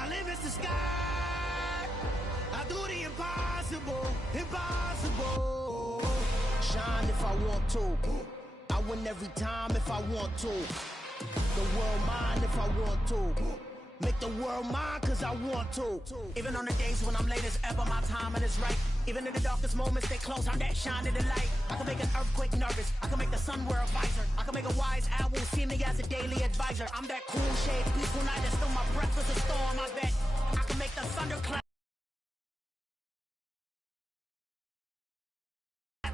My limit's the sky. I do the impossible, impossible. Shine if I want to. I win every time if I want to. The world mine if I want to. Make the world mine cause I want to. Even on the days when I'm late as ever, my timing is right. Even in the darkest moments, stay close, I'm that shining the light. I can make an earthquake nervous. I can make the sun wear a visor. I can make a wise owl see me as a daily advisor. I'm that cool shade, peaceful night, and still my breath is a storm. I bet I can make the thunderclap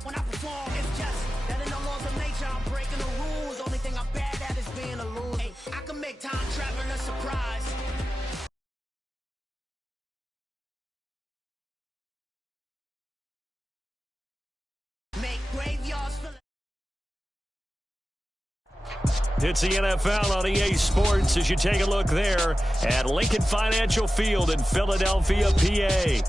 when I perform. It's just that in the laws of nature, I'm breaking the rules. Only thing I'm bad at is being a loser. Hey, I can make time traveling a surprise. Make graveyards full of It's the NFL on EA Sports as you take a look there at Lincoln Financial Field in Philadelphia, PA.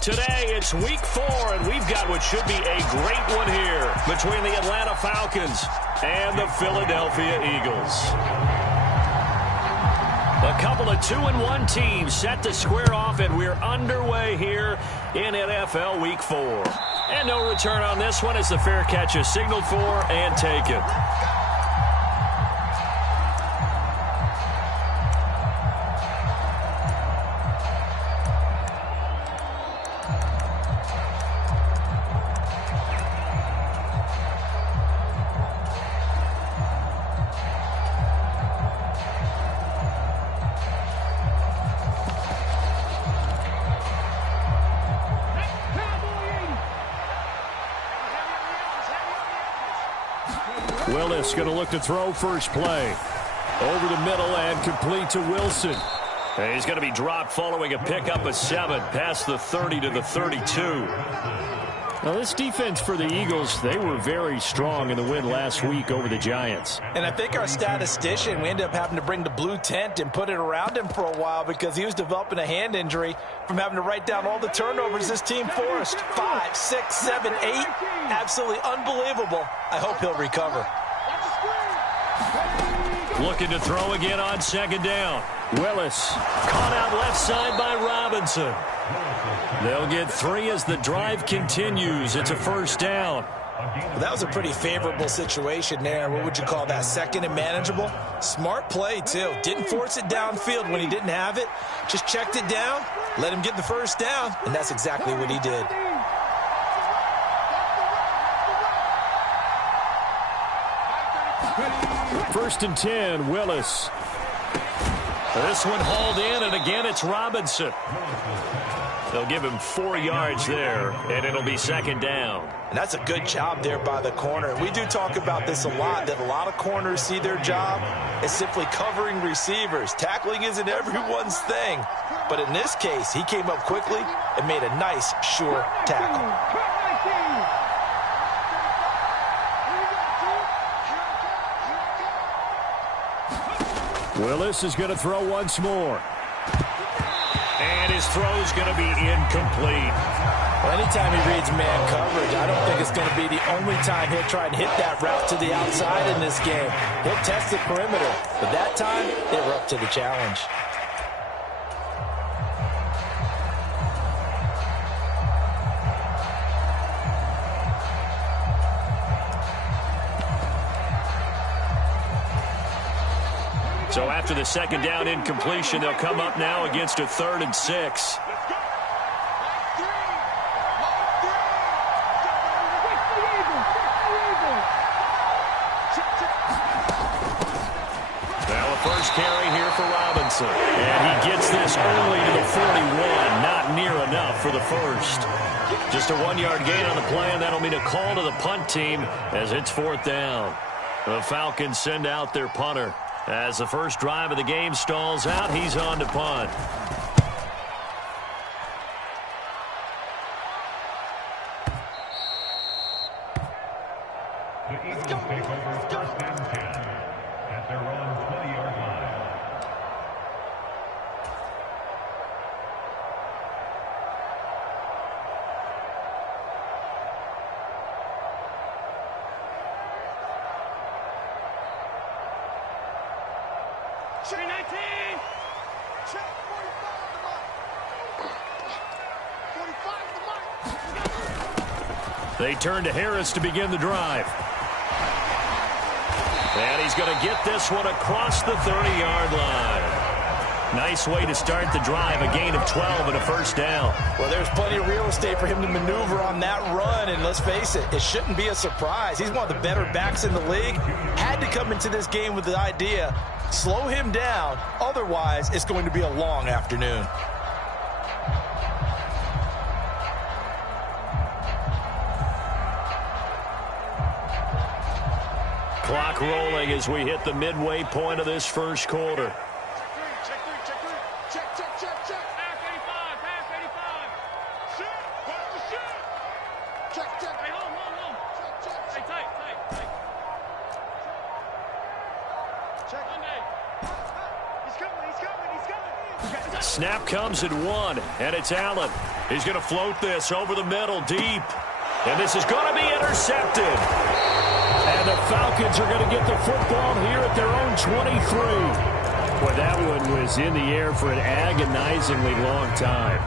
Today, it's week 4, and we've got what should be a great one here between the Atlanta Falcons and the Philadelphia Eagles. A couple of 2-1 teams set to square off, and we're underway here in NFL Week 4. And no return on this one as the fair catch is signaled for and taken. Willis going to look to throw first play. Over the middle and complete to Wilson. And he's going to be dropped following a pickup of 7 past the 30 to the 32. Now, this defense for the Eagles, they were very strong in the win last week over the Giants. And I think our statistician, we ended up having to bring the blue tent and put it around him for a while because he was developing a hand injury from having to write down all the turnovers this team forced. 5, 6, 7, 8. Absolutely unbelievable. I hope he'll recover. Looking to throw again on second down. Willis caught out left side by Robinson. They'll get 3 as the drive continues. It's a first down. Well, that was a pretty favorable situation there. What would you call that? Second and manageable? Smart play, too. Didn't force it downfield when he didn't have it. Just checked it down, let him get the first down, and that's exactly what he did. First and 10, Willis. This one hauled in, and again it's Robinson. They'll give him 4 yards there, and it'll be second down. And that's a good job there by the corner. We do talk about this a lot, that a lot of corners see their job as simply covering receivers. Tackling isn't everyone's thing. But in this case, he came up quickly and made a nice, sure tackle. Willis is going to throw once more. And his throw's going to be incomplete. Well, anytime he reads man coverage, I don't think it's going to be the only time he'll try and hit that route to the outside in this game. He'll test the perimeter, but that time, they were up to the challenge. So after the second down incompletion, they'll come up now against a 3rd and 6. Now a first carry here for Robinson. And he gets this early to the 41. Not near enough for the first. Just a 1-yard gain on the play, and that'll mean a call to the punt team as it's 4th down. The Falcons send out their punter. As the first drive of the game stalls out, he's on to punt. The Eagles take over first and 10 at their own 20-yard line. They turn to Harris to begin the drive. And he's going to get this one across the 30-yard line. Nice way to start the drive, a gain of 12 and a first down. Well, there's plenty of real estate for him to maneuver on that run, and let's face it, it shouldn't be a surprise. He's one of the better backs in the league. Had to come into this game with the idea, slow him down, otherwise it's going to be a long afternoon. Clock rolling as we hit the midway point of this first quarter. Snap comes at 1, and it's Allen. He's going to float this over the middle, deep. And this is going to be intercepted. And the Falcons are going to get the football here at their own 23. Boy, that one was in the air for an agonizingly long time.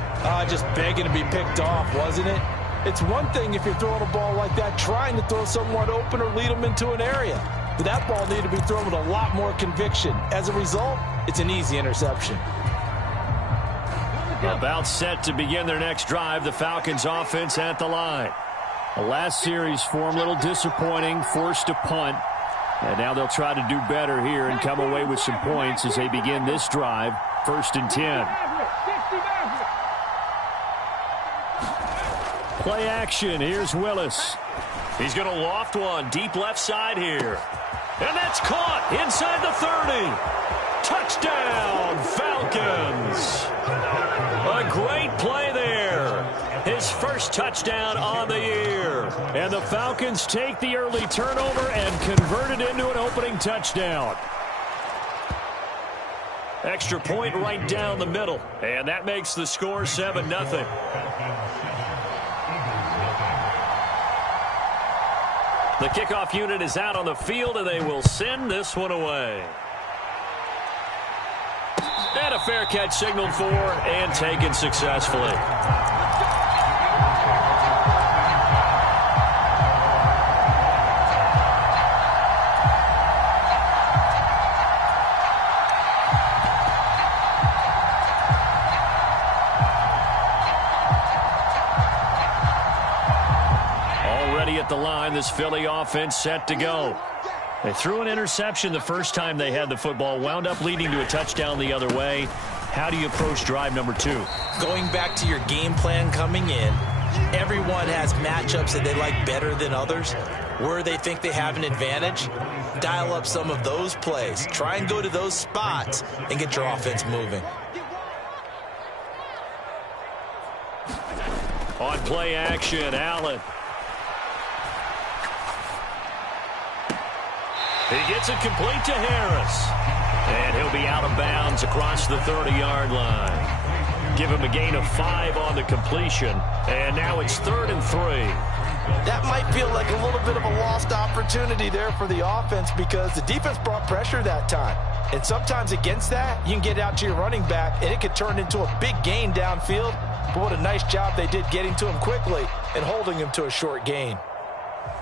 Just begging to be picked off, wasn't it? It's one thing if you're throwing a ball like that, trying to throw someone open or lead them into an area. But that ball needed to be thrown with a lot more conviction. As a result, it's an easy interception. About set to begin their next drive, the Falcons offense at the line. The last series for them, a little disappointing, forced to punt. And now they'll try to do better here and come away with some points as they begin this drive, 1st and 10. Play action, here's Willis. He's going to loft one, deep left side here. And that's caught inside the 30. Touchdown, Falcons. A great play there. His first touchdown on the year. And the Falcons take the early turnover and convert it into an opening touchdown. Extra point right down the middle. And that makes the score 7-0. The kickoff unit is out on the field, and they will send this one away. And a fair catch signaled for and taken successfully. Already at the line, this Philly offense set to go. They threw an interception the first time they had the football, wound up leading to a touchdown the other way. How do you approach drive number 2? Going back to your game plan coming in, everyone has matchups that they like better than others. Where they think they have an advantage, dial up some of those plays. Try and go to those spots and get your offense moving. On play action, Allen. He gets it complete to Harris. And he'll be out of bounds across the 30-yard line. Give him a gain of 5 on the completion. And now it's 3rd and 3. That might feel like a little bit of a lost opportunity there for the offense because the defense brought pressure that time. And sometimes against that, you can get out to your running back, and it could turn into a big gain downfield. But what a nice job they did getting to him quickly and holding him to a short gain.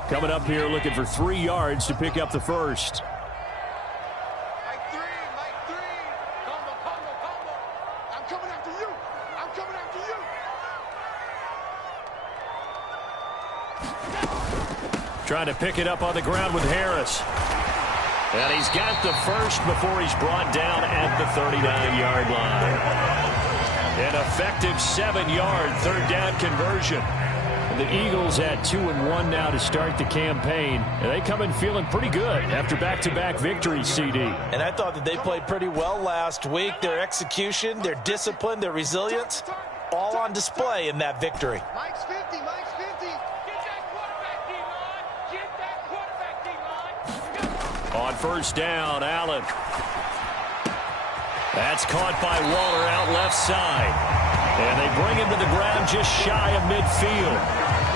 Coming up here looking for 3 yards to pick up the first. Mike 3. Combo. I'm coming after you. Trying to pick it up on the ground with Harris. And he's got the first before he's brought down at the 39-yard line. An effective 7-yard third down conversion. The Eagles at 2-1 now to start the campaign. And they come in feeling pretty good after back-to-back victories, CD. And I thought that they played pretty well last week. Their execution, their discipline, their resilience, all on display in that victory. Mike's 50. Get that quarterback, D-line. On first down, Allen. That's caught by Waller out left side. And they bring him to the ground just shy of midfield.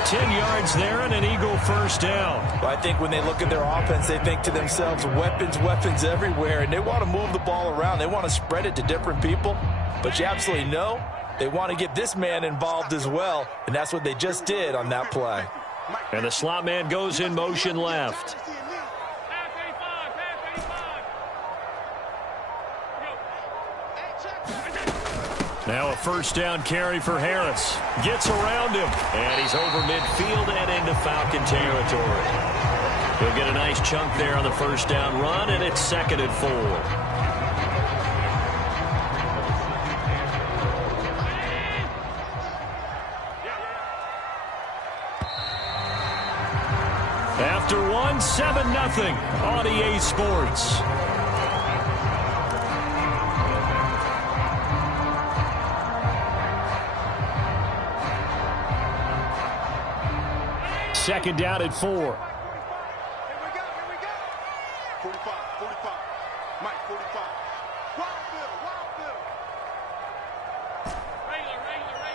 10 yards there and an Eagle first down. Well, I think when they look at their offense, they think to themselves, weapons, weapons everywhere, and they want to move the ball around. They want to spread it to different people, but you absolutely know they want to get this man involved as well, and that's what they just did on that play. And the slot man goes in motion left. Now a first down carry for Harris. Gets around him, and he's over midfield and into Falcon territory. He'll get a nice chunk there on the first down run, and it's 2nd and 4. After 1, 7-0 on EA Sports. Second down at 4. Here we go. 45. Mike, 45. Wild Bill. Regular. 45,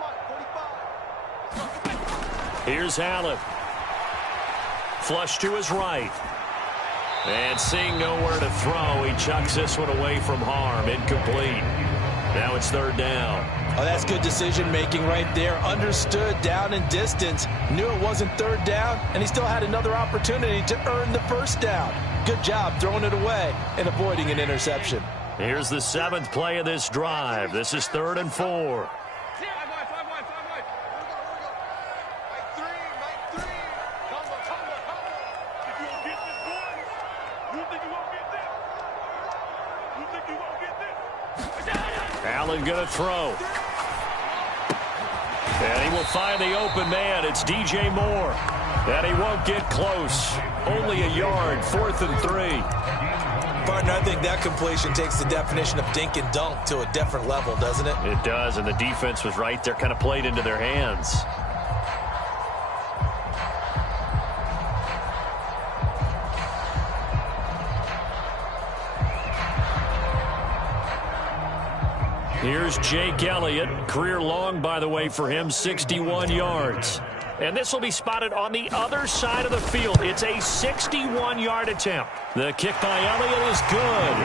Mike, 45. Here's Allen. Flush to his right. And seeing nowhere to throw, he chucks this one away from harm. Incomplete. Now it's 3rd down. Oh, that's good decision-making right there. Understood down and distance. Knew it wasn't 3rd down, and he still had another opportunity to earn the first down. Good job throwing it away and avoiding an interception. Here's the 7th play of this drive. This is 3rd and 4. Allen going to throw. And he will find the open man. It's DJ Moore. And he won't get close. Only a yard, 4th and 3. Partner, I think that completion takes the definition of dink and dunk to a different level, doesn't it? It does, and the defense was right there, kind of played into their hands. Here's Jake Elliott. Career long, by the way, for him, 61 yards. And this will be spotted on the other side of the field. It's a 61-yard attempt. The kick by Elliott is good.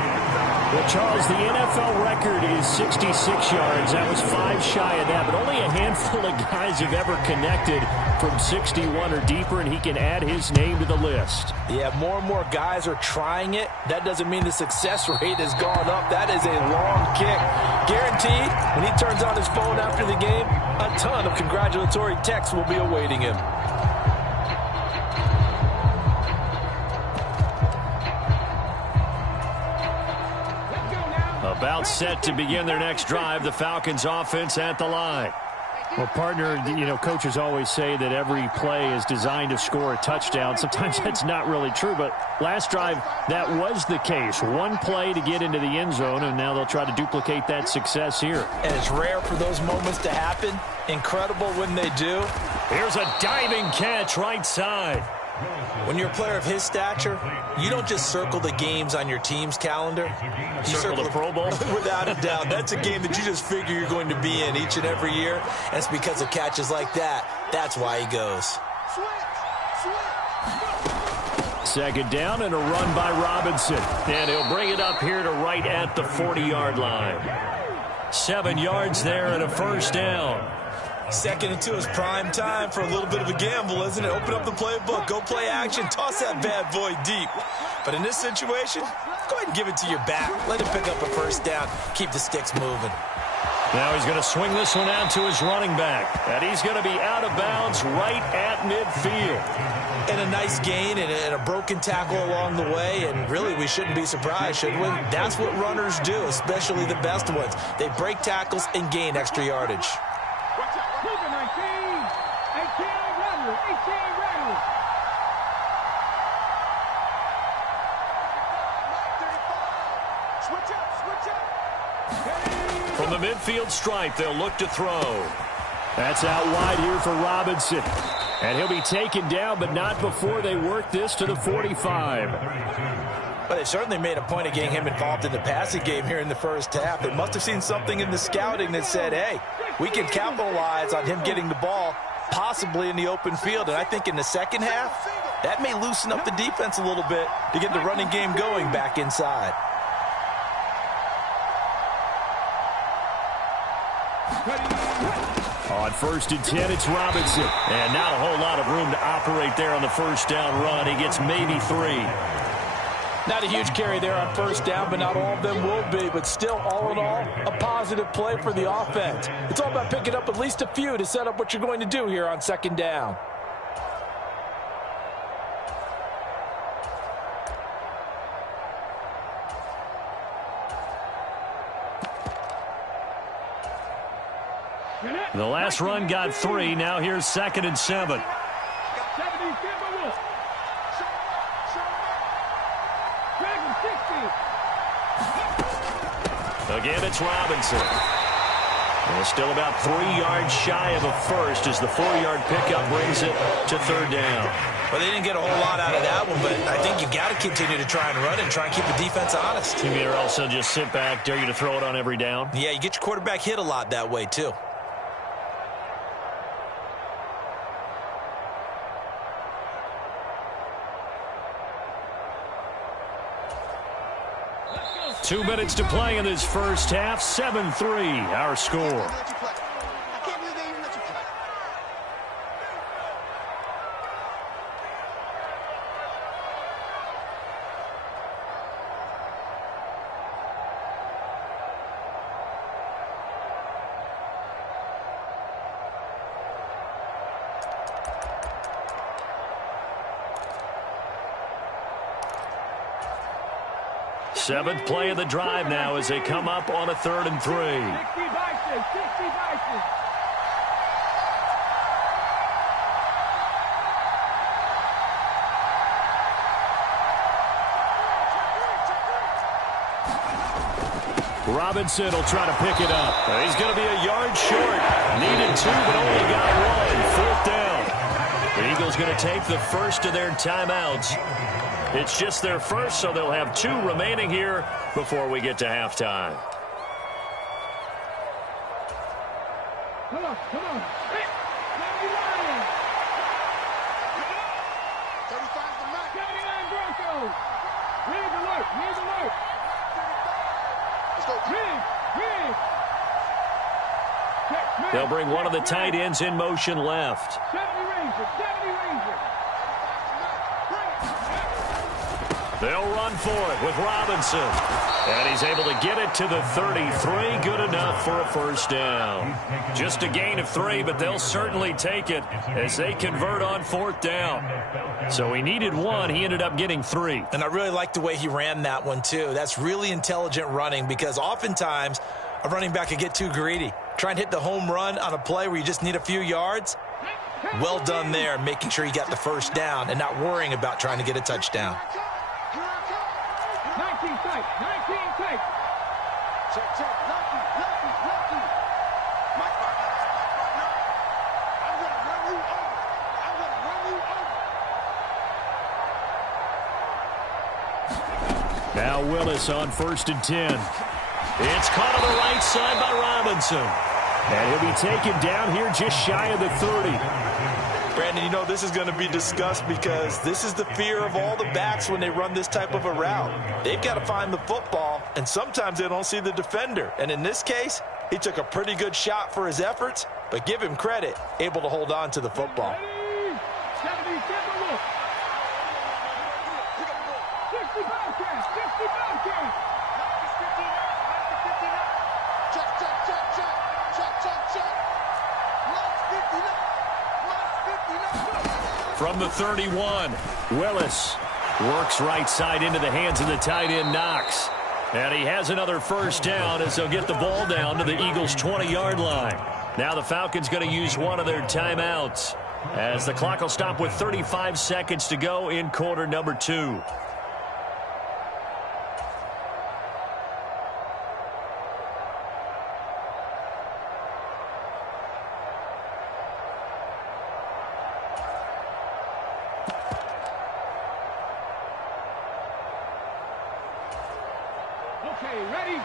Well, Charles, the NFL record is 66 yards. That was 5 shy of that, but only a handful of guys have ever connected from 61 or deeper, and he can add his name to the list. Yeah, more and more guys are trying it. That doesn't mean the success rate has gone up. That is a long kick. Guaranteed, when he turns on his phone after the game, a ton of congratulatory texts will be awaiting him. About set to begin their next drive, the Falcons offense at the line. Well, partner, you know, coaches always say that every play is designed to score a touchdown. Sometimes that's not really true, but last drive, that was the case. One play to get into the end zone, and now they'll try to duplicate that success here. And it's rare for those moments to happen. Incredible when they do. Here's a diving catch right side. When you're a player of his stature, you don't just circle the games on your team's calendar. You circle the Pro Bowl? Without a doubt. That's a game that you just figure you're going to be in each and every year. And it's because of catches like that. That's why he goes. Second down and a run by Robinson. And he'll bring it up here to right at the 40-yard line. 7 yards there and a first down. 2nd and 2 is prime time for a little bit of a gamble, isn't it? Open up the playbook, go play action, toss that bad boy deep. But in this situation, go ahead and give it to your back. Let him pick up a first down. Keep the sticks moving. Now he's going to swing this one out to his running back. And he's going to be out of bounds right at midfield. And a nice gain and a broken tackle along the way. And really, we shouldn't be surprised, should we? That's what runners do, especially the best ones. They break tackles and gain extra yardage. From the midfield stripe, they'll look to throw. That's out wide here for Robinson. And he'll be taken down, but not before they work this to the 45. But they certainly made a point of getting him involved in the passing game here in the first half. They must have seen something in the scouting that said, hey, we can capitalize on him getting the ball possibly in the open field. And I think in the second half, that may loosen up the defense a little bit to get the running game going back inside. On 1st and 10, it's Robinson. And not a whole lot of room to operate there on the first down run. He gets maybe 3. Not a huge carry there on first down, but not all of them will be. But still, all in all, a positive play for the offense. It's all about picking up at least a few to set up what you're going to do here on second down. The last run got 3. Now here's 2nd and 7. Again, it's Robinson. And still about 3 yards shy of a first as the 4-yard pickup brings it to 3rd down. Well, they didn't get a whole lot out of that one, but I think you got to continue to try and run it and try and keep the defense honest. You mean also just sit back, dare you to throw it on every down? Yeah, you get your quarterback hit a lot that way, too. Two minutes to play in this first half. 7-3, our score. Seventh play of the drive now as they come up on a 3rd and 3. Robinson will try to pick it up. He's going to be a yard short. Needed 2, but only got 1. 4th down. The Eagles going to take the first of their timeouts. It's just their first, so they'll have 2 remaining here before we get to halftime. Come on. Hey, 79 Broncos. Rig alert. Let's go. Rig. They'll bring one of the tight ends in motion left. 70 Ranger. They'll run for it with Robinson. And he's able to get it to the 33. Good enough for a first down. Just a gain of 3, but they'll certainly take it as they convert on 4th down. So he needed 1. He ended up getting 3. And I really like the way he ran that one, too. That's really intelligent running because oftentimes a running back can get too greedy. Try and hit the home run on a play where you just need a few yards. Well done there, making sure you got the first down and not worrying about trying to get a touchdown. 19 tight. Check. Lucky. Mike partner. I'm going to run you over. Now Willis on 1st and 10. It's caught on the right side by Robinson. And he'll be taken down here just shy of the 30. Brandon, you know this is going to be discussed because this is the fear of all the backs when they run this type of a route. They've got to find the football, and sometimes they don't see the defender. And in this case, he took a pretty good shot for his efforts, but give him credit, able to hold on to the football. 60 Bobcats. From the 31, Willis works right side into the hands of the tight end Knox. And he has another first down as they'll get the ball down to the Eagles' 20-yard line. Now the Falcons going to use one of their timeouts as the clock will stop with 35 seconds to go in quarter number 2. Okay, ready?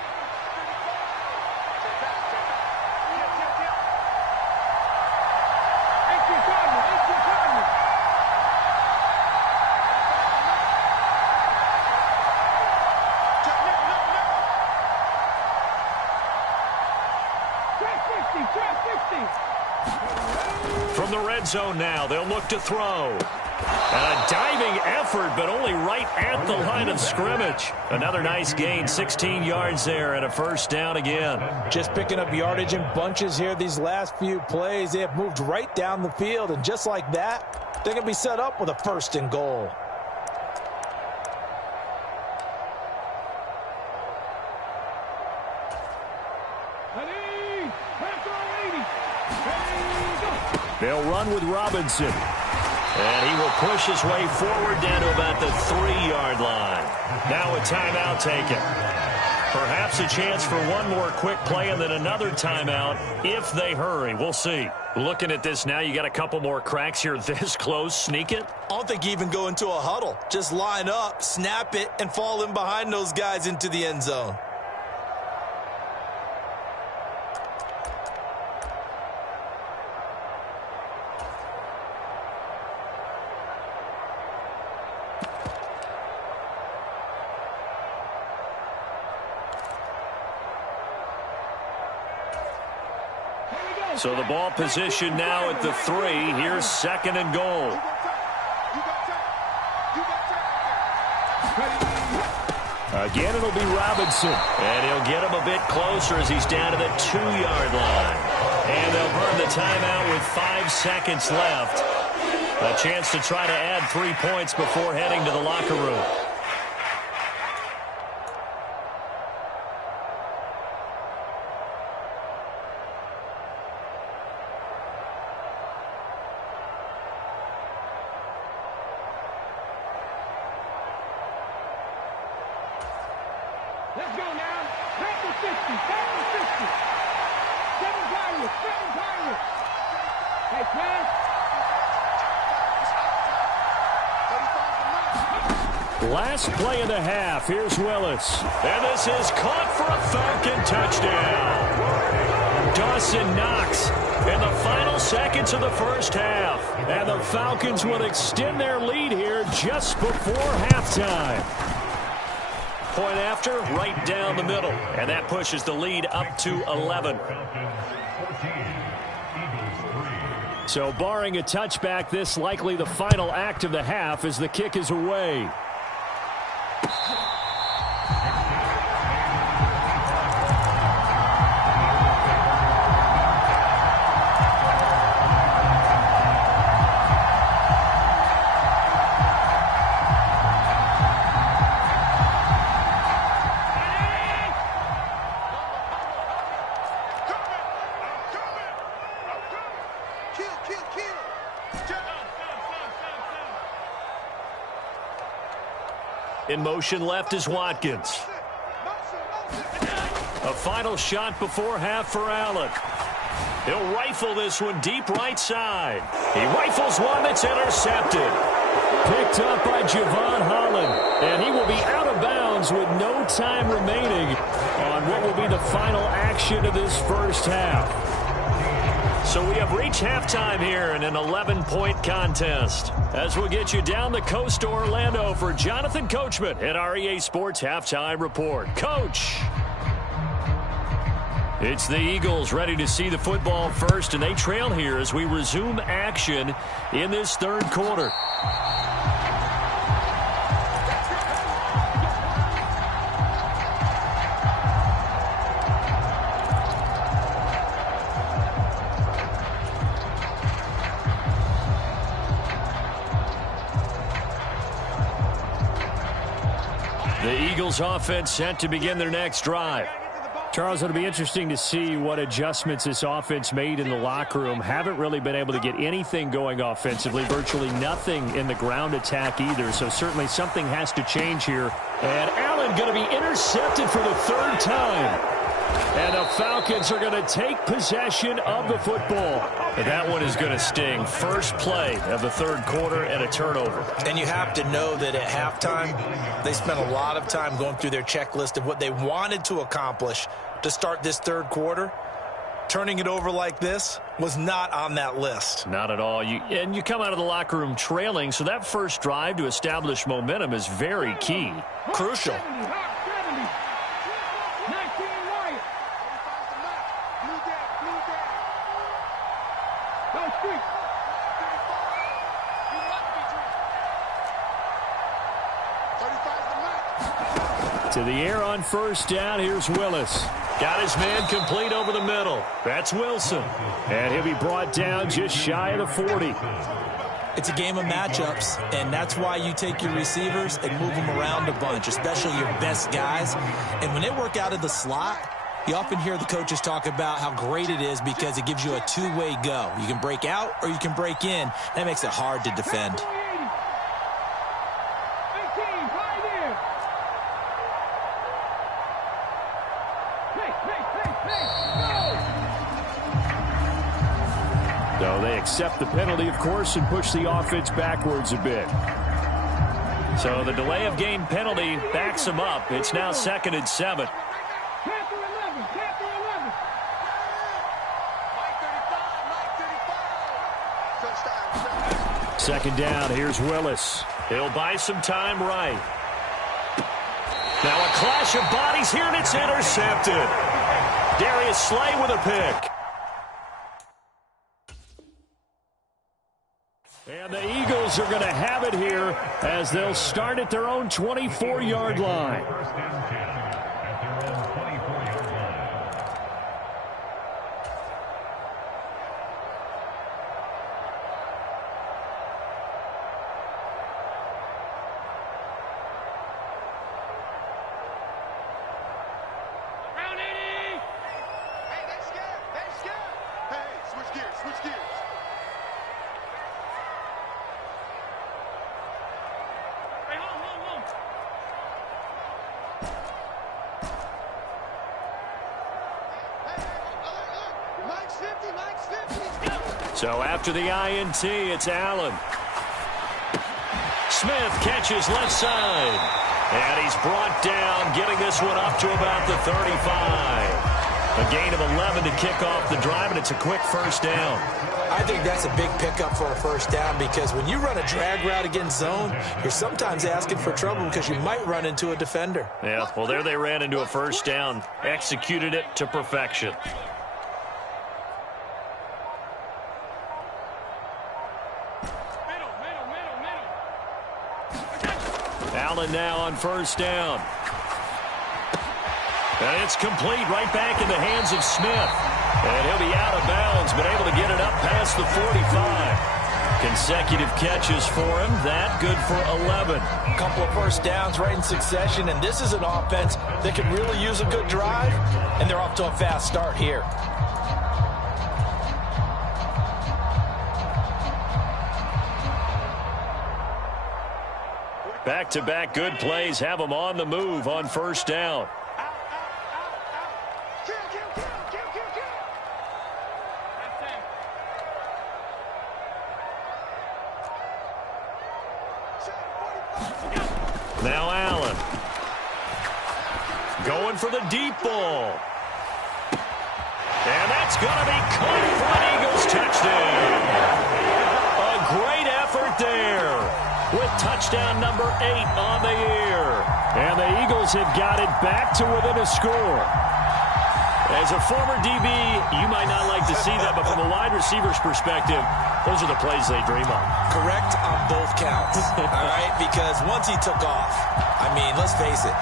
the red zone now. They'll look to throw. And a diving effort, but only right at the line of scrimmage. Another nice gain, 16 yards there, and a first down again. Just picking up yardage in bunches here these last few plays. They have moved right down the field, and just like that, they're going to be set up with a first and goal. They'll run with Robinson. And he will push his way forward down to about the 3-yard line. Now a timeout taken. Perhaps a chance for one more quick play and then another timeout if they hurry. We'll see. Looking at this now, you got a couple more cracks here this close. Sneak it? I don't think you even go into a huddle. Just line up, snap it, and fall in behind those guys into the end zone. So the ball position now at the 3. Here's second and goal. Again, it'll be Robinson. And he'll get him a bit closer as he's down to the 2-yard line. And they'll burn the timeout with 5 seconds left. A chance to try to add 3 points before heading to the locker room. Let's go now. Back to 60. Back to 60. 7 Pirates. 7 Pirates. Hey, Chris. Last play of the half. Here's Willis. And this is caught for a Falcon touchdown. Dawson Knox in the final seconds of the first half. And the Falcons will extend their lead here just before halftime. Point after, right down the middle. And that pushes the lead up to 11. So barring a touchback, this likely the final act of the half as the kick is away. In motion left is Watkins. A final shot before half for Allen. He'll rifle this one deep right side. He rifles one that's intercepted. Picked up by Javon Holland. And he will be out of bounds with no time remaining on what will be the final action of this first half. So we have reached halftime here in an 11-point contest. As we'll get you down the coast to Orlando for Jonathan Coachman at our EA Sports Halftime Report. Coach! It's the Eagles ready to see the football first, and they trail here as we resume action in this third quarter. The Eagles offense set to begin their next drive. Charles, it'll be interesting to see what adjustments this offense made in the locker room. Haven't really been able to get anything going offensively, virtually nothing in the ground attack either. So certainly something has to change here. And Allen going to be intercepted for the third time. And the Falcons are going to take possession of the football. And that one is going to sting. First play of the third quarter and a turnover. And you have to know that at halftime, they spent a lot of time going through their checklist of what they wanted to accomplish to start this third quarter. Turning it over like this was not on that list. Not at all. And you come out of the locker room trailing, so that first drive to establish momentum is very key. Crucial. 19 Wyatt. Go street. To the air on first down. Here's Willis. Got his man complete over the middle. That's Wilson. And he'll be brought down just shy of the 40. It's a game of matchups, and that's why you take your receivers and move them around a bunch, especially your best guys. And when they work out of the slot, you often hear the coaches talk about how great it is because it gives you a two-way go. You can break out or you can break in. That makes it hard to defend. So they accept the penalty, of course, and push the offense backwards a bit. So the delay of game penalty backs them up. It's now 2nd and 7. Second down, here's Willis. He'll buy some time right. Now a clash of bodies here, and it's intercepted. Darius Slay with a pick. And the Eagles are going to have it here as they'll start at their own 24-yard line. First and 10 at their own 24-yard line. Round 80! Hey, they scared! They scared! Hey, switch gears, switch gears. Hey, hold on. Hey, look, Mike's 50, Mike's 50. So after the INT, it's Allen. Smith catches left side. And he's brought down, getting this one up to about the 35. A gain of 11 to kick off the drive, and it's a quick first down. I think that's a big pickup for a first down because when you run a drag route against zone, you're sometimes asking for trouble because you might run into a defender. Yeah, well, there they ran into a first down. Executed it to perfection. Allen now on first down. And it's complete right back in the hands of Smith. And he'll be out of bounds, but able to get it up past the 45. Consecutive catches for him. That good for 11. A couple of first downs right in succession, and this is an offense that could really use a good drive, and they're off to a fast start here. Back-to-back good plays have them on the move on first down. Now Allen. Going for the deep ball. And that's going to be caught for an Eagles touchdown. A great effort there with touchdown number 8 on the year. And the Eagles have got it back to within a score. As a former DB, you might not like to see that, but from a wide receiver's perspective, those are the plays they dream of. Correct on both counts, all right? Because once he took off, I mean, let's face it,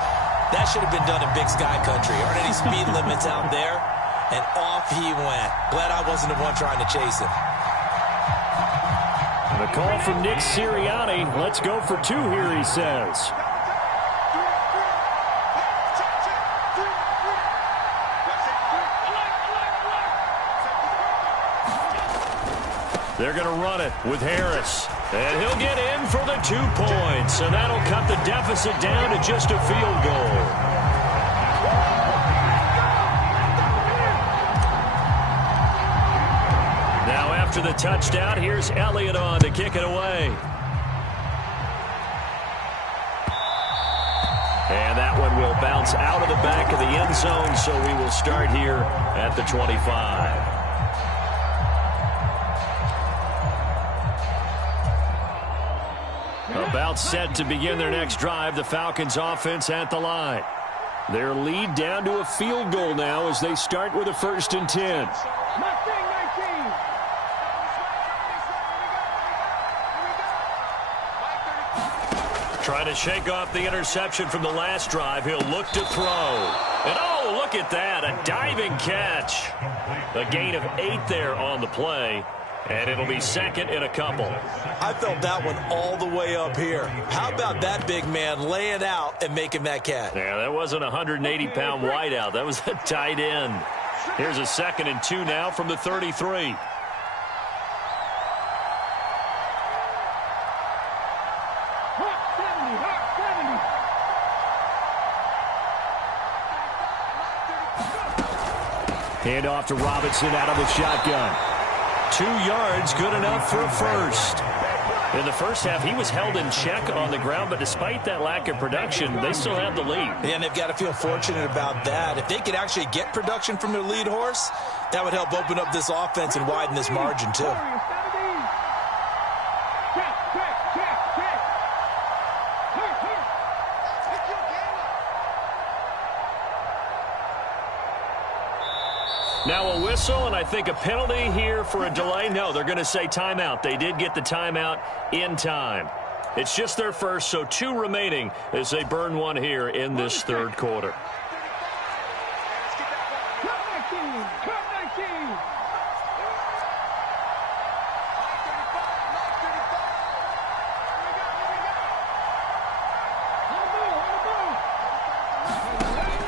that should have been done in Big Sky Country. Aren't any speed limits out there? And off he went. Glad I wasn't the one trying to chase him. The call from Nick Sirianni. Let's go for 2 here, he says. They're going to run it with Harris. And he'll get in for the 2 points. And that'll cut the deficit down to just a field goal. Now after the touchdown, here's Elliott on to kick it away. And that one will bounce out of the back of the end zone, so we will start here at the 25. About set to begin their next drive, the Falcons offense at the line. Their lead down to a field goal now as they start with a 1st and 10. Trying to shake off the interception from the last drive. He'll look to throw. And oh, look at that. A diving catch. A gain of 8 there on the play. And it'll be second and a couple. I felt that one all the way up here. How about that big man laying out and making that catch? Yeah, that wasn't a 180-pound wideout. That was a tight end. Here's a 2nd and 2 now from the 33. Hand off to Robinson out of the shotgun. 2 yards, good enough for a first. In the first half, he was held in check on the ground, but despite that lack of production, they still have the lead. And they've got to feel fortunate about that. If they could actually get production from their lead horse, that would help open up this offense and widen this margin, too. Now a whistle, and I think a penalty here for a delay. No, they're going to say timeout. They did get the timeout in time. It's just their first, so 2 remaining as they burn one here in this third quarter.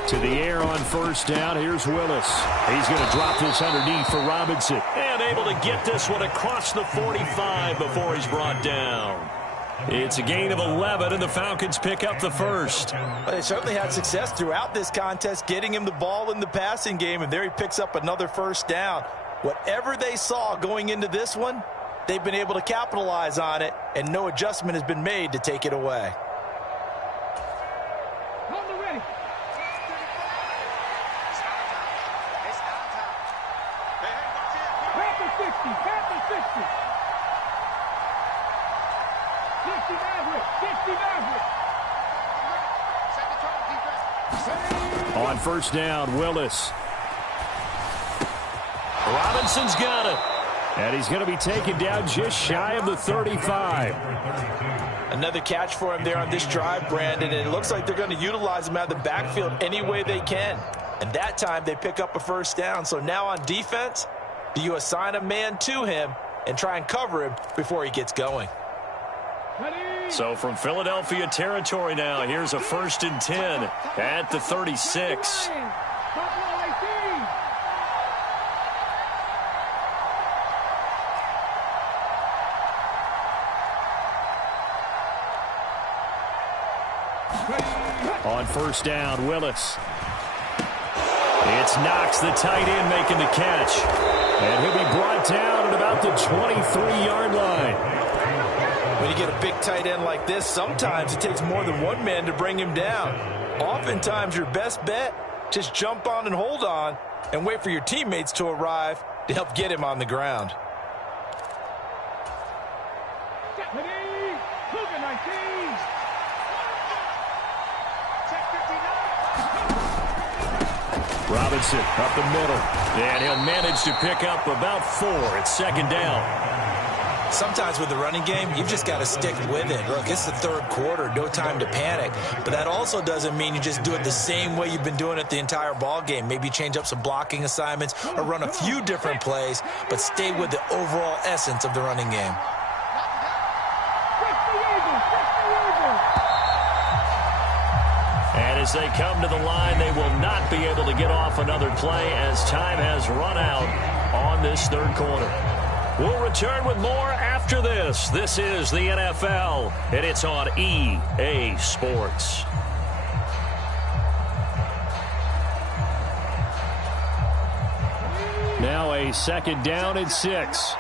To the air on first down. Here's Willis. He's going to drop this underneath for Robinson. And able to get this one across the 45 before he's brought down. It's a gain of 11, and the Falcons pick up the first. Well, they certainly had success throughout this contest, getting him the ball in the passing game, and there he picks up another first down. Whatever they saw going into this one, they've been able to capitalize on it, and no adjustment has been made to take it away. On first down, Willis. Robinson's got it. And he's going to be taken down just shy of the 35. Another catch for him there on this drive, Brandon, and it looks like they're going to utilize him out of the backfield any way they can. And that time they pick up a first down. So now on defense, do you assign a man to him and try and cover him before he gets going? So from Philadelphia territory now, here's a 1st and 10 at the 36. On first down, Willis. It's Knox, the tight end, making the catch. And he'll be brought down at about the 23-yard line. When you get a big tight end like this, sometimes it takes more than one man to bring him down. Oftentimes, your best bet, just jump on and hold on and wait for your teammates to arrive to help get him on the ground. Robinson up the middle. And he'll manage to pick up about 4. It's 2nd down. Sometimes with the running game, you've just got to stick with it. Look, it's the third quarter, no time to panic. But that also doesn't mean you just do it the same way you've been doing it the entire ball game. Maybe change up some blocking assignments or run a few different plays, but stay with the overall essence of the running game. And as they come to the line, they will not be able to get off another play as time has run out on this third quarter. We'll return with more after this. This is the NFL, and it's on EA Sports. Now a 2nd down and 6.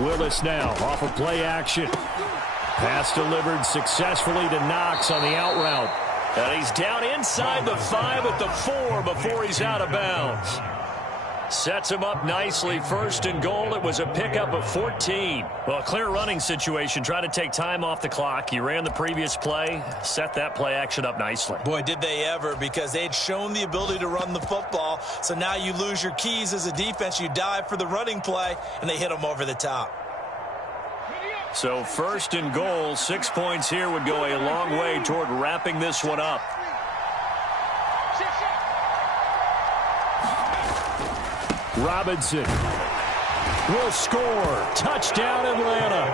Willis now off of play action. Pass delivered successfully to Knox on the out route. And he's down inside the 5 at the 4 before he's out of bounds. Sets him up nicely. 1st and goal. It was a pickup of 14. Well, a clear running situation. Try to take time off the clock. He ran the previous play. Set that play action up nicely. Boy, did they ever, because they'd shown the ability to run the football. So now you lose your keys as a defense. You dive for the running play, and they hit him over the top. So 1st and goal. 6 points here would go a long way toward wrapping this one up. Robinson will score. Touchdown, Atlanta.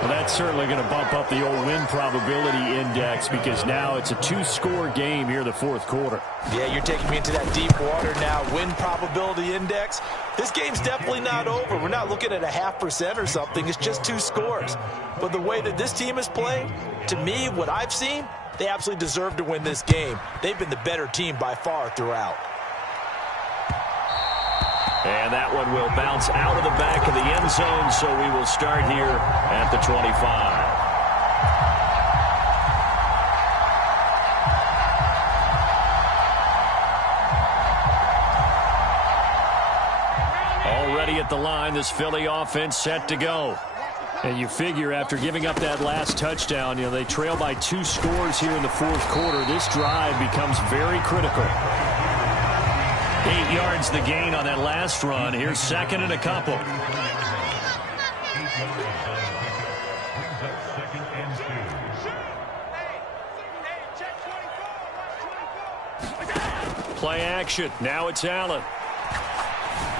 Well, that's certainly going to bump up the old win probability index, because now it's a 2-score game here in the 4th quarter. Yeah, you're taking me into that deep water now. Win probability index. This game's definitely not over. We're not looking at a 0.5% or something. It's just 2 scores. But the way that this team is playing, to me, what I've seen, they absolutely deserve to win this game. They've been the better team by far throughout. And that one will bounce out of the back of the end zone, so we will start here at the 25. Already at the line, this Philly offense set to go. And you figure after giving up that last touchdown, they trail by 2 scores here in the 4th quarter. This drive becomes very critical. 8 yards the gain on that last run. Here's 2nd and a couple. Play action. Now it's Allen.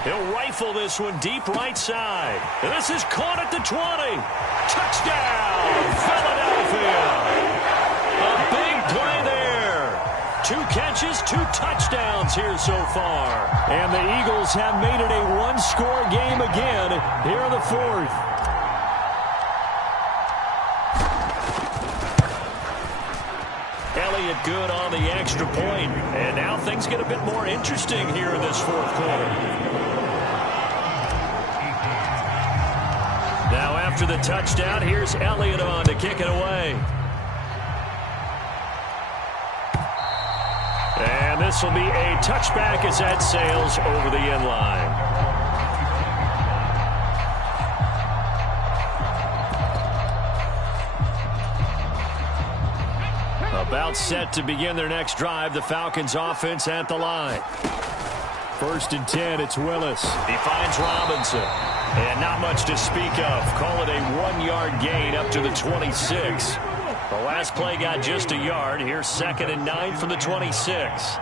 He'll rifle this one deep right side. And this is caught at the 20. Touchdown, Philadelphia. A big play there. 2 catches, 2 touchdowns here so far. And the Eagles have made it a 1-score game again here in the 4th. Elliott good on the extra point. And now things get a bit more interesting here in this 4th quarter. Now after the touchdown, here's Elliott on to kick it away. And this will be a touchback as that sails over the end line. About set to begin their next drive, the Falcons offense at the line. 1st and 10, it's Willis. He finds Robinson. And not much to speak of. Call it a 1-yard gain up to the 26. The last play got just a yard. Here's 2nd and 9 from the 26.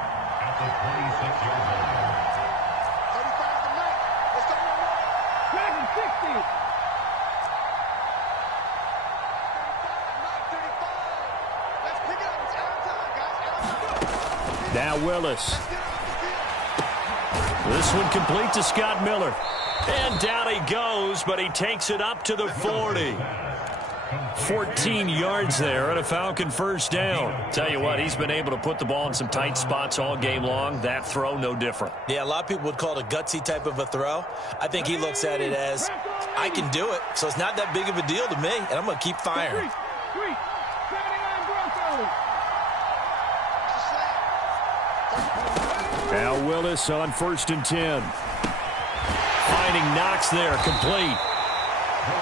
Now Willis. This one complete to Scott Miller. And down he goes, but he takes it up to the 40. 14 yards there and a Falcon 1st down. Tell you what, he's been able to put the ball in some tight spots all game long. That throw, no different. Yeah, a lot of people would call it a gutsy type of a throw. I think he looks at it as, I can do it, so it's not that big of a deal to me, and I'm going to keep firing. Now Willis on 1st and 10. Finding Knox there, complete.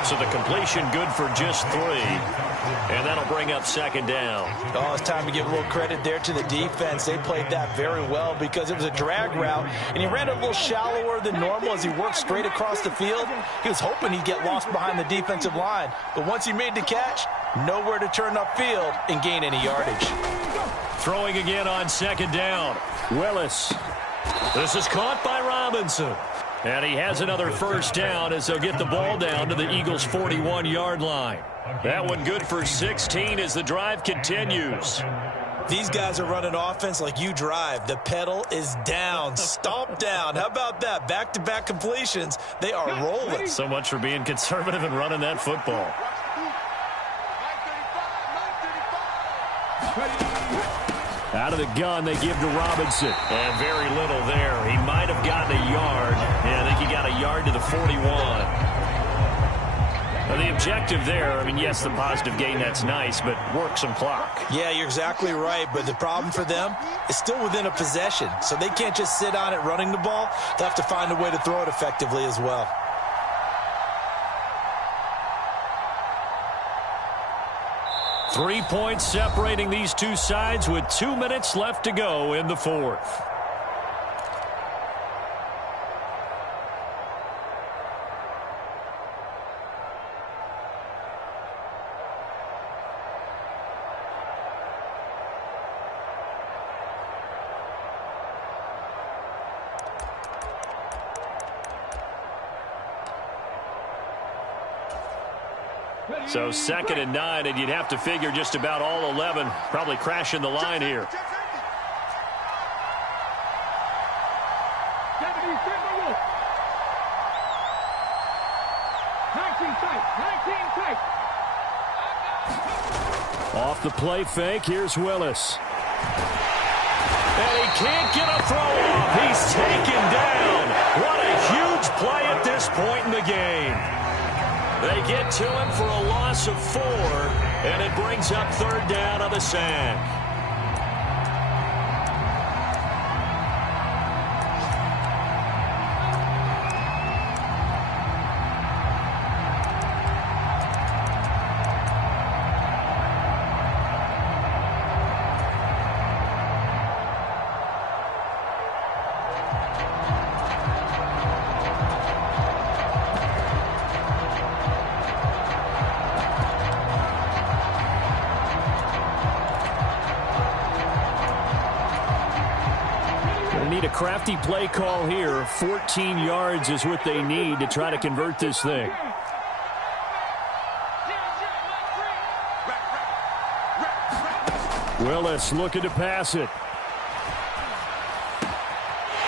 So the completion good for just 3. And that'll bring up 2nd down. Oh, it's time to give a little credit there to the defense. They played that very well because it was a drag route, and he ran a little shallower than normal as he worked straight across the field. He was hoping he'd get lost behind the defensive line. But once he made the catch, nowhere to turn upfield and gain any yardage. Throwing again on 2nd down. Willis. This is caught by Robinson. And he has another 1st down as they'll get the ball down to the Eagles' 41-yard line. That one good for 16 as the drive continues. These guys are running offense like you drive. The pedal is down, stomp down. How about that? Back-to-back completions. They are rolling. So much for being conservative and running that football. Out of the gun, they give to Robinson. And very little there. He might have gotten a yard. Yeah, I think he got a yard to the 41. Well, the objective there, I mean, yes, the positive gain, that's nice, but work some clock. Yeah, you're exactly right, but the problem for them is still within a possession, so they can't just sit on it running the ball. They'll have to find a way to throw it effectively as well. Three points separating these two sides with 2 minutes left to go in the fourth. So 2nd and 9, and you'd have to figure just about all 11 probably crashing the line here. Off the play fake, here's Willis. And he can't get a throw off. He's taken down. What a huge play at this point in the game. They get to him for a loss of 4, and it brings up 3rd down on the sack. Crafty play call here. 14 yards is what they need to try to convert this thing. Willis looking to pass it.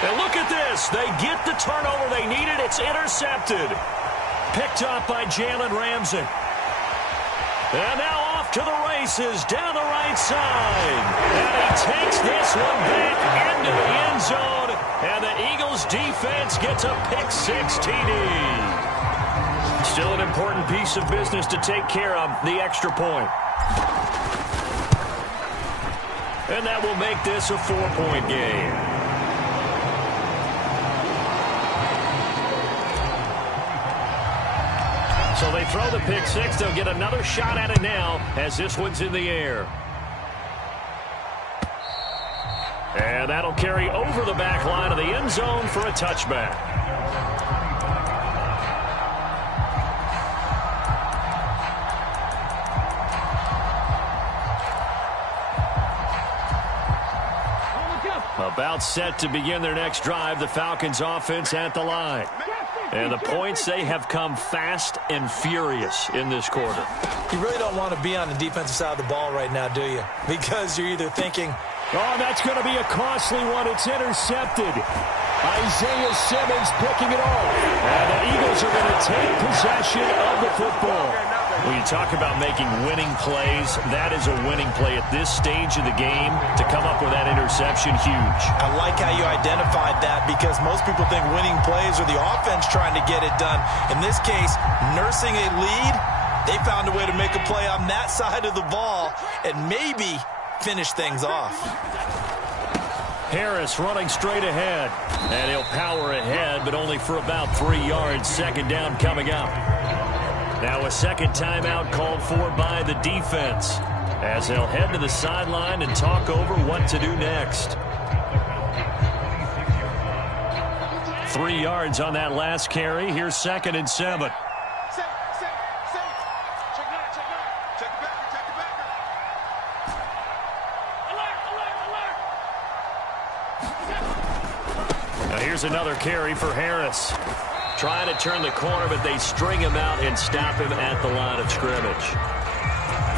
And look at this. They get the turnover they needed. It's intercepted. Picked up by Jalen Ramsey. And now off to the races down the right side. And he takes this one back into the end zone. And the Eagles defense gets a pick-6 TD. Still an important piece of business to take care of, the extra point. And that will make this a 4-point game. So they throw the pick-6. They'll get another shot at it now as this one's in the air. And that'll carry over the back line of the end zone for a touchback. About set to begin their next drive, the Falcons offense at the line. And the points, they have come fast and furious in this quarter. You really don't want to be on the defensive side of the ball right now, do you? Because you're either thinking, oh, that's going to be a costly one. It's intercepted. Isaiah Simmons picking it off. And the Eagles are going to take possession of the football. When you talk about making winning plays, that is a winning play at this stage of the game. To come up with that interception, huge. I like how you identified that because most people think winning plays are the offense trying to get it done. In this case, nursing a lead, they found a way to make a play on that side of the ball and maybe finish things off. Harris running straight ahead. And he'll power ahead, but only for about 3 yards. 2nd down coming up. Now a second timeout called for by the defense as they'll head to the sideline and talk over what to do next. 3 yards on that last carry. Here's 2nd and 7. Now here's another carry for Harris. Trying to turn the corner, but they string him out and stop him at the line of scrimmage.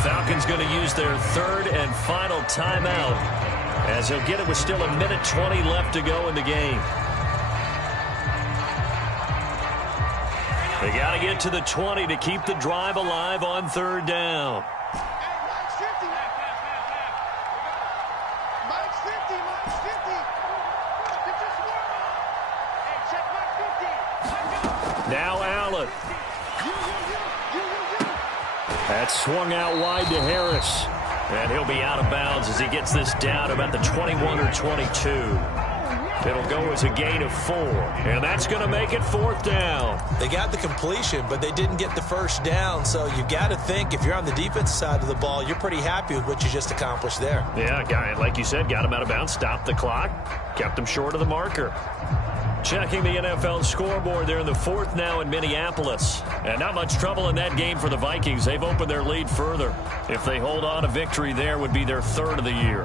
Falcons going to use their 3rd and final timeout as he'll get it with still 1:20 left to go in the game. They got to get to the 20 to keep the drive alive on 3rd down. Now Allen. That's swung out wide to Harris. And he'll be out of bounds as he gets this down about the 21 or 22. It'll go as a gain of 4. And that's going to make it 4th down. They got the completion, but they didn't get the first down. So you got to think if you're on the defensive side of the ball, you're pretty happy with what you just accomplished there. Yeah, guy, like you said, got him out of bounds, stopped the clock, kept him short of the marker. Checking the NFL scoreboard, they're in the 4th now in Minneapolis. And not much trouble in that game for the Vikings. They've opened their lead further. If they hold on, a victory there would be their 3rd of the year.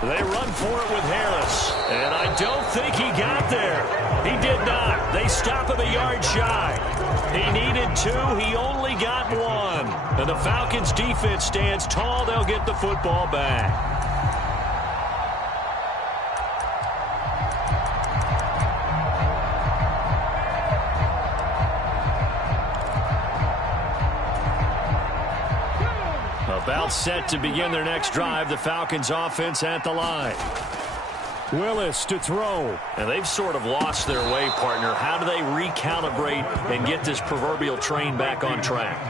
They run for it with Harris. And I don't think he got there. He did not. They stop him a yard shy. He needed 2. He only got 1. And the Falcons' defense stands tall. They'll get the football back. About set to begin their next drive. The Falcons offense at the line. Willis to throw. And they've sort of lost their way, partner. How do they recalibrate and get this proverbial train back on track?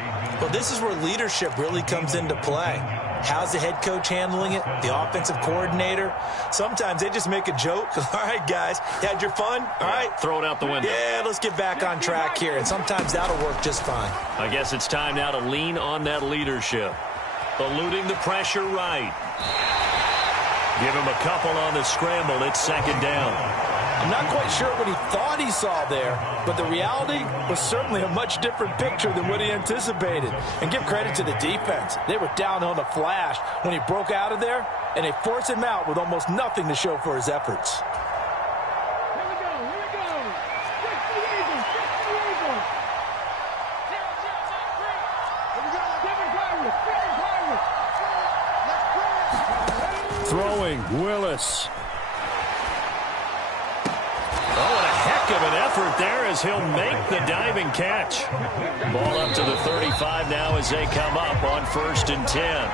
Well, this is where leadership really comes into play. How's the head coach handling it? The offensive coordinator? Sometimes they just make a joke. All right, guys, you had your fun? All right. Throw it out the window. Yeah, let's get back on track here. And sometimes that'll work just fine. I guess it's time now to lean on that leadership. Eluding the pressure right. Give him a couple on the scramble. It's 2nd down. I'm not quite sure what he thought he saw there, but the reality was certainly a much different picture than what he anticipated. And give credit to the defense. They were down on the flash when he broke out of there, and they forced him out with almost nothing to show for his efforts. Here we go. Check the Eagles. Throwing, Willis. Oh, and a heck of an effort there as he'll make the diving catch. Ball up to the 35 now as they come up on 1st and 10.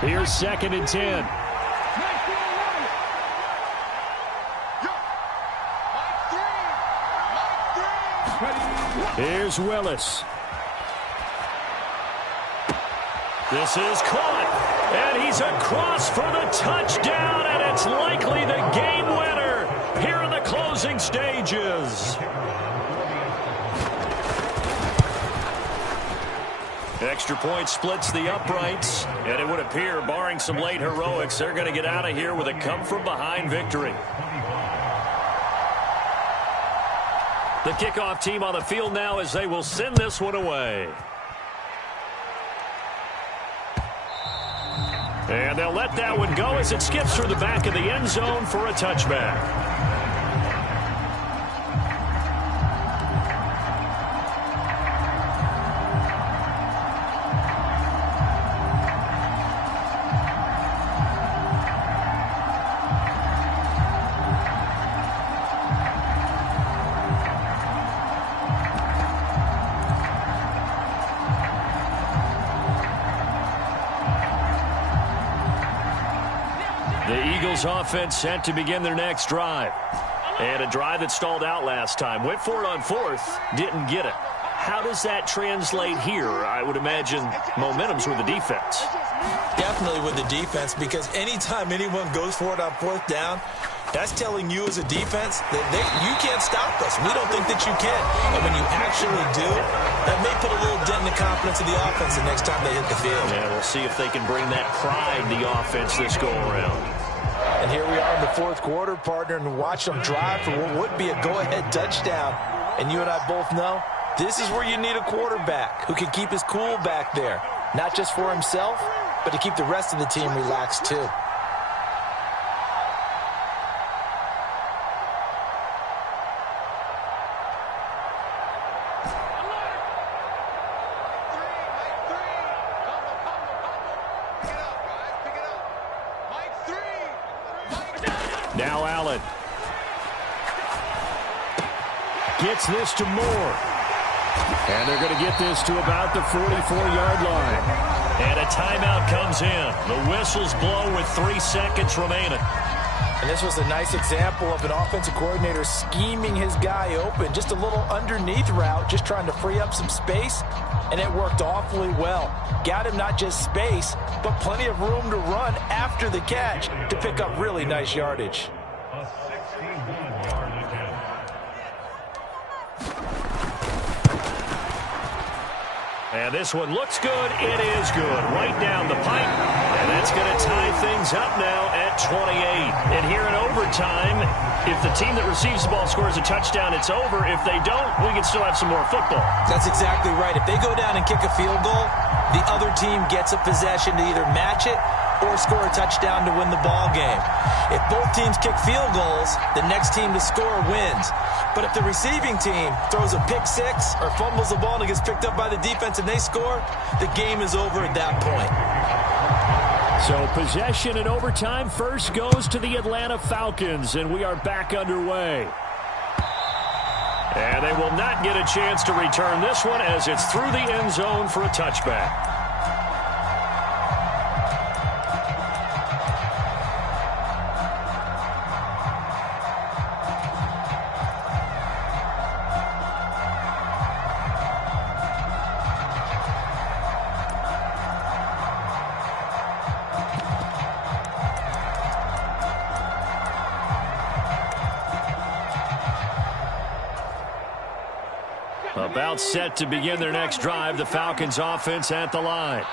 Here's 2nd and 10. Here's Willis. This is caught, and he's across for the touchdown, and it's likely the game winner here in the closing stages. Extra point splits the uprights, and it would appear, barring some late heroics, they're going to get out of here with a come-from-behind victory. The kickoff team on the field now as they will send this one away. And they'll let that one go as it skips through the back of the end zone for a touchback. Offense set to begin their next drive. And a drive that stalled out last time. Went for it on 4th, didn't get it. How does that translate here? I would imagine momentum's with the defense. Definitely with the defense, because anytime anyone goes for it on 4th down, that's telling you as a defense that you can't stop us. We don't think that you can. And when you actually do, that may put a little dent in the confidence of the offense the next time they hit the field. Yeah, we'll see if they can bring that pride in the offense this go-around. And here we are in the 4th quarter, partner, and watch them drive for what would be a go-ahead touchdown. And you and I both know this is where you need a quarterback who can keep his cool back there, not just for himself, but to keep the rest of the team relaxed too. Pick it up. gets this to Moore. And they're going to get this to about the 44-yard line. And a timeout comes in. The whistles blow with 3 seconds remaining. And this was a nice example of an offensive coordinator scheming his guy open. Just a little underneath route, just trying to free up some space. And it worked awfully well. Got him not just space, but plenty of room to run after the catch to pick up really nice yardage. A 61-yard attempt. And this one looks good. It is good. Right down the pipe. And that's going to tie things up now at 28. And here in overtime, if the team that receives the ball scores a touchdown, it's over. If they don't, we can still have some more football. That's exactly right. If they go down and kick a field goal, the other team gets a possession to either match it or score a touchdown to win the ball game. If both teams kick field goals, the next team to score wins. But if the receiving team throws a pick six or fumbles the ball and it gets picked up by the defense and they score, the game is over at that point. So possession in overtime first goes to the Atlanta Falcons, and we are back underway. And they will not get a chance to return this one as it's through the end zone for a touchback. About set to begin their next drive, the Falcons offense at the line.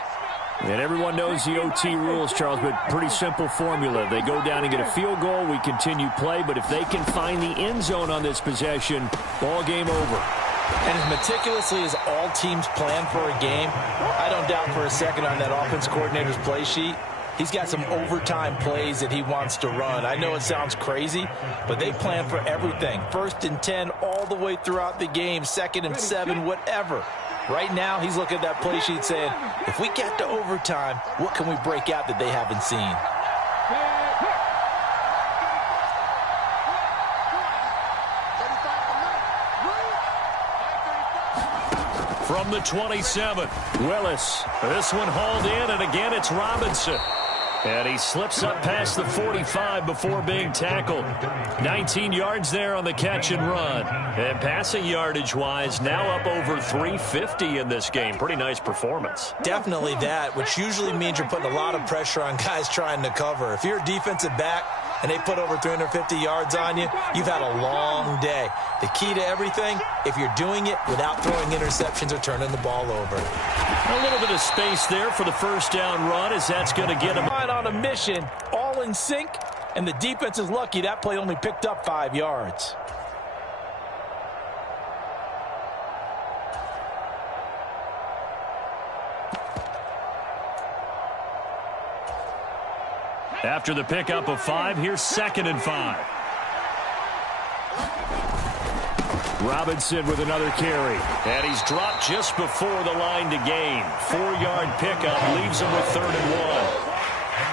And everyone knows the OT rules, Charles, but pretty simple formula. They go down and get a field goal, we continue play, but if they can find the end zone on this possession, ball game over. And as meticulously as all teams plan for a game, I don't doubt for a second on that offense coordinator's play sheet, he's got some overtime plays that he wants to run. I know it sounds crazy, but they plan for everything. 1st and 10 all the way throughout the game, 2nd and 7, whatever. Right now, he's looking at that play sheet saying, if we get to overtime, what can we break out that they haven't seen? From the 27, Willis. This one hauled in, and again it's Robinson. And he slips up past the 45 before being tackled. 19 yards there on the catch and run. And passing yardage-wise, now up over 350 in this game. Pretty nice performance. Definitely that, which usually means you're putting a lot of pressure on guys trying to cover. If you're a defensive back and they put over 350 yards on you, you've had a long day. The key to everything, if you're doing it without throwing interceptions or turning the ball over. A little bit of space there for the first down run as that's going to get him On a mission, all in sync, and the defense is lucky that play only picked up 5 yards. After the pickup of 5, here's 2nd and 5. Robinson with another carry. And he's dropped just before the line to gain. 4-yard pickup leaves him with 3rd and 1.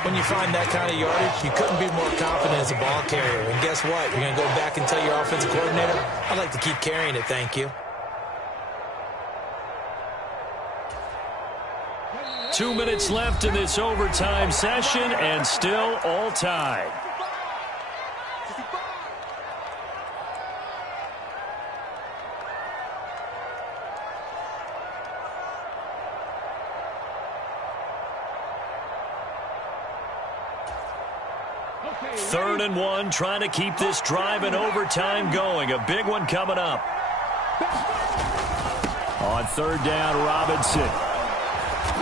When you find that kind of yardage, you couldn't be more confident as a ball carrier. And guess what? You're going to go back and tell your offensive coordinator, I'd like to keep carrying it, thank you. 2 minutes left in this overtime session, and still all tied. Third and 1, trying to keep this drive in overtime going. A big one coming up. On 3rd down, Robinson.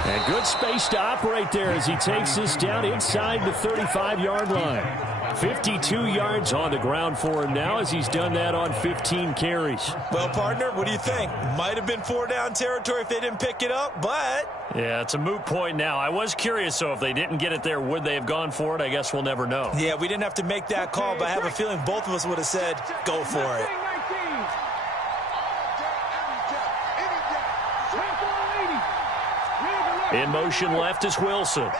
And good space to operate there as he takes this down inside the 35-yard line. 52 yards on the ground for him now as he's done that on 15 carries. Well, partner, what do you think? Might have been 4-down territory if they didn't pick it up, but... Yeah, it's a moot point now. I was curious, so if they didn't get it there, would they have gone for it? I guess we'll never know. Yeah, we didn't have to make that call, but I have a feeling both of us would have said, go for it. In motion left is Wilson.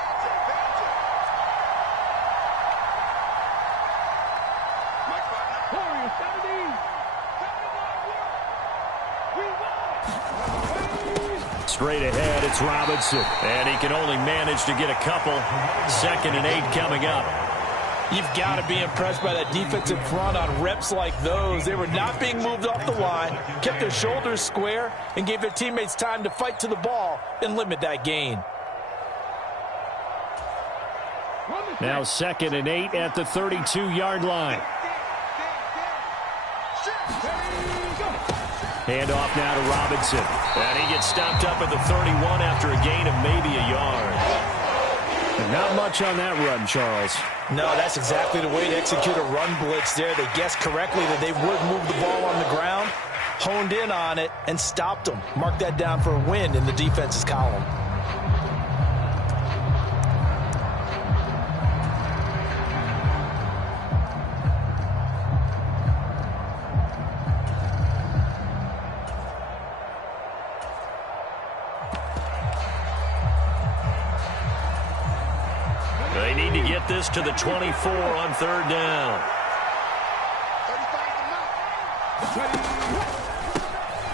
straight ahead. It's Robinson. And he can only manage to get a couple. 2nd and 8 coming up. You've got to be impressed by that defensive front on reps like those. They were not being moved off the line, kept their shoulders square, and gave their teammates time to fight to the ball and limit that gain. Now 2nd and 8 at the 32-yard line. Handoff now to Robinson. And he gets stopped up at the 31 after a gain of maybe a yard. And not much on that run, Charles. No, that's exactly the way to execute a run blitz there. They guessed correctly that they would move the ball on the ground, honed in on it, and stopped them. Mark that down for a win in the defense's column. They need to get this to the 24 on 3rd down.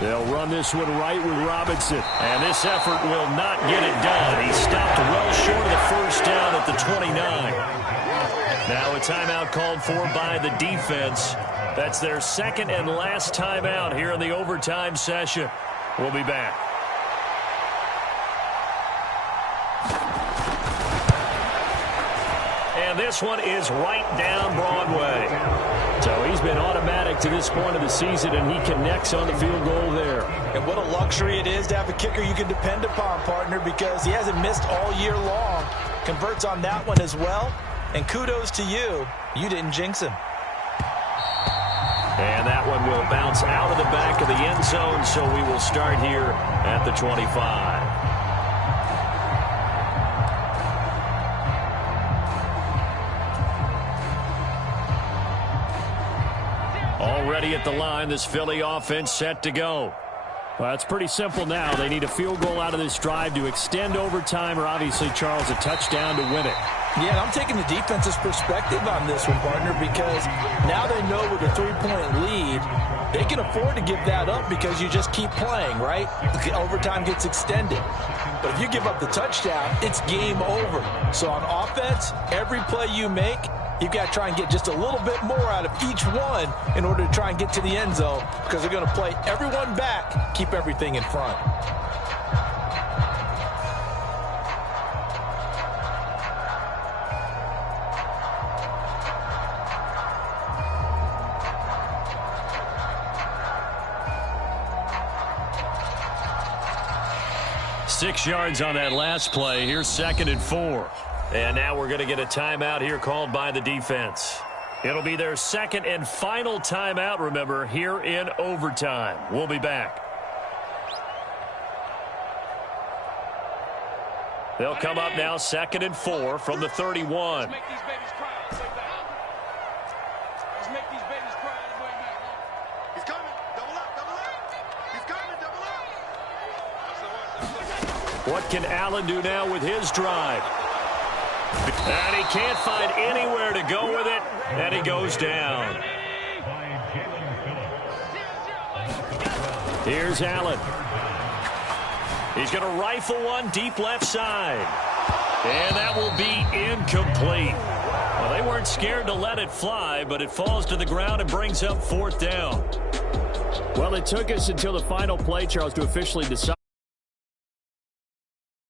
They'll run this one right with Robinson. And this effort will not get it done. He stopped well short of the 1st down at the 29. Now a timeout called for by the defense. That's their 2nd and last timeout here in the overtime session. We'll be back. And this one is right down Broadway. So he's been automatic to this point of the season, and he connects on the field goal there. And what a luxury it is to have a kicker you can depend upon, partner, because he hasn't missed all year long. Converts on that one as well. And kudos to you. You didn't jinx him. And that one will bounce out of the back of the end zone, so we will start here at the 25. Already at the line, this Philly offense set to go. Well, it's pretty simple now. They need a field goal out of this drive to extend overtime, or obviously, Charles, a touchdown to win it. Yeah, I'm taking the defense's perspective on this one, partner, because now they know with a 3-point lead, they can afford to give that up because you just keep playing, right? The overtime gets extended. But if you give up the touchdown, it's game over. So on offense, every play you make, you've got to try and get just a little bit more out of each one in order to try and get to the end zone, because they're going to play everyone back, keep everything in front. Six yards on that last play. Here's 2nd and 4. And now we're going to get a timeout here called by the defense. It'll be their 2nd and final timeout, remember, here in overtime. We'll be back. They'll come up now 2nd and 4 from the 31. Let's make these babies cry on the way back home. Let's make these babies cry on the way back home. He's coming. Double up, double up. He's coming, double up. What can Allen do now with his drive? And he can't find anywhere to go with it, and he goes down. Here's Allen. He's going to rifle one deep left side. And that will be incomplete. Well, they weren't scared to let it fly, but it falls to the ground and brings up 4th down. Well, it took us until the final play, Charles, to officially decide.